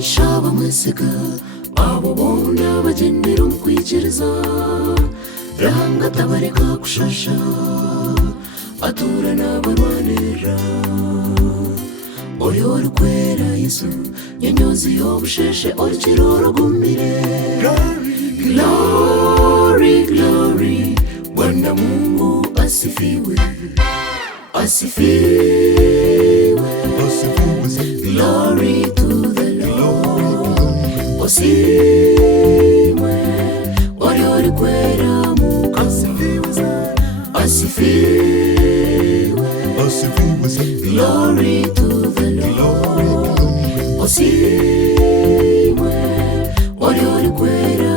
shaba mweseka abo bona bagendera umukwigereza ranga tabareka kushasha atura n'abarwanira Oryorikweera Yesu nyenyozi y'obusheshe orikiroro gumire Glory, glory, Bwana Mungu asifiwe, asifiwe. Glory to the Lord, osiwe. Oryorikweera Mungu asifiwe, glory to the Lord, osiwe. Oryorikweera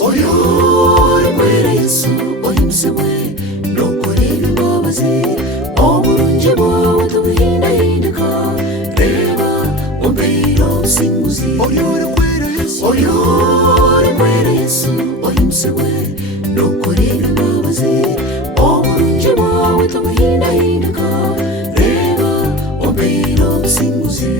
Oryorikweera Yesu oyimsewe nokorera imbabazi oburungi bwawe tubuhindahindika reba umbeera obusinguzi Oryorikweera Yesu oyimsewe nokorera imbabazi oburungi bwawe tubuhindahindika reba umbeera obusinguzi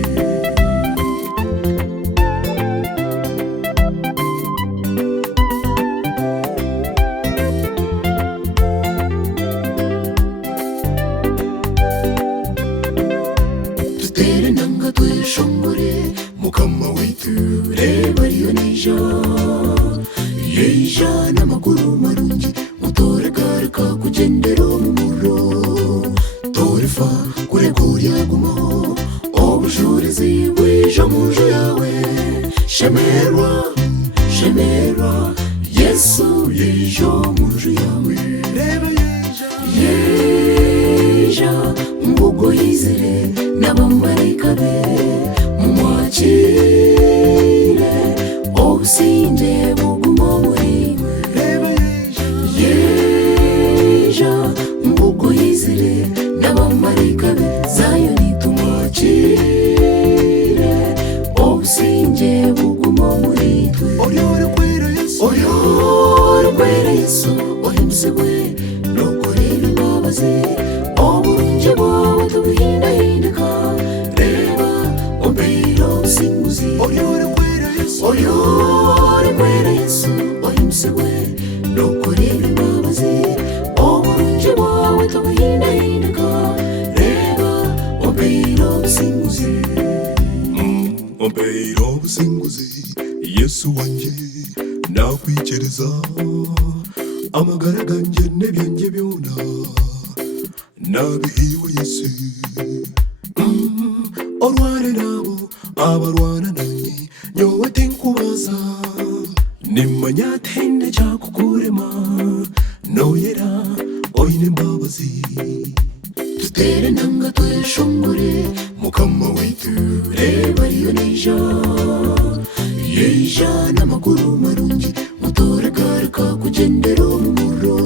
Mukama wetu reba ariyo yeja n'amaguru marungi mutoregareka kugendera mu muro torefa kuregurya gumaho obujurizi bwija mu nzu yawe shemerwa shemerwa Yesu yeja mu nzu yawe reba yeja mbugo yizire n'abamarayika be mumwakire obusinge buguma muriwe yeja mbugo yizire n'abamarayika be Zayoni tumwakire obusinge buguma muritwe Oryorikweera Yesu ohimsewe nokorera imbabazi oburungi bwawe tubuhindahindika reba umbeera obusinguzi Oryorikweera Yesu ohimsewe nokorera imbabazi oburungi bwawe tubuhindahindika reba umbeera obusinguzi umbeera obusinguzi Yesu wanje nakwikyeriza amagara ganje n'ebyanjye byona nabihiwe Yesu orwane nabo abarwana nanjye nyowe tinkubaza nimanya tende cyakukurema noyera oyine imbabazi tutere nanga tweshongore Mukama wetu reba ariyo yeja n'amaguru marungi mutoregareka kugendera mu muro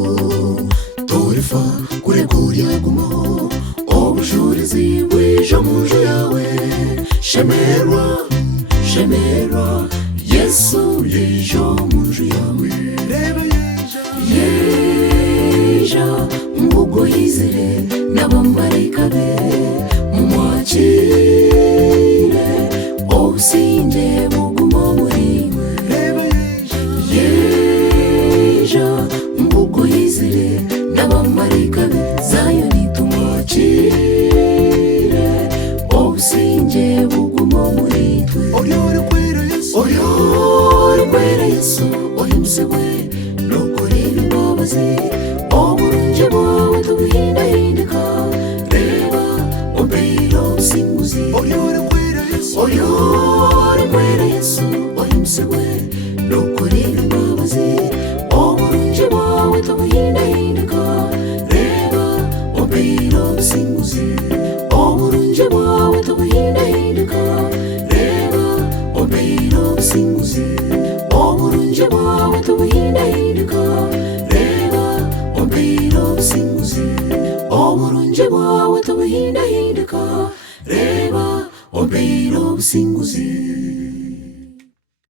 torefa kuregurya gumaho obujurizi bwija mu nzu yawe shemerwa shemerwa Yesu yeja mu nzu yawe reba yeja mbugo yizire n'abamarayika be mumwakire obusinge buguma muriwe yeja mbugo yizire n'abamarayika be Zayoni tumwakire obusinge buguma muritwe Oryorikweera Yesu ohimsewe nokorera imbabazi oburungi bwawe tubuhindahindika reba umbeera obusinguzi Oryorikweera Yesu ohimsewe nokorera imbabazi oburungi bwawe tubuhindahindika reba umbeera obusinguzi oburungi bwawe tubuhindahindika reba umbeera obusinguzi oburungi bwawe tubuhindahindika reba umbeera obusinguzi oburungi bwawe tubuhindahindika reba umbeera obusinguzi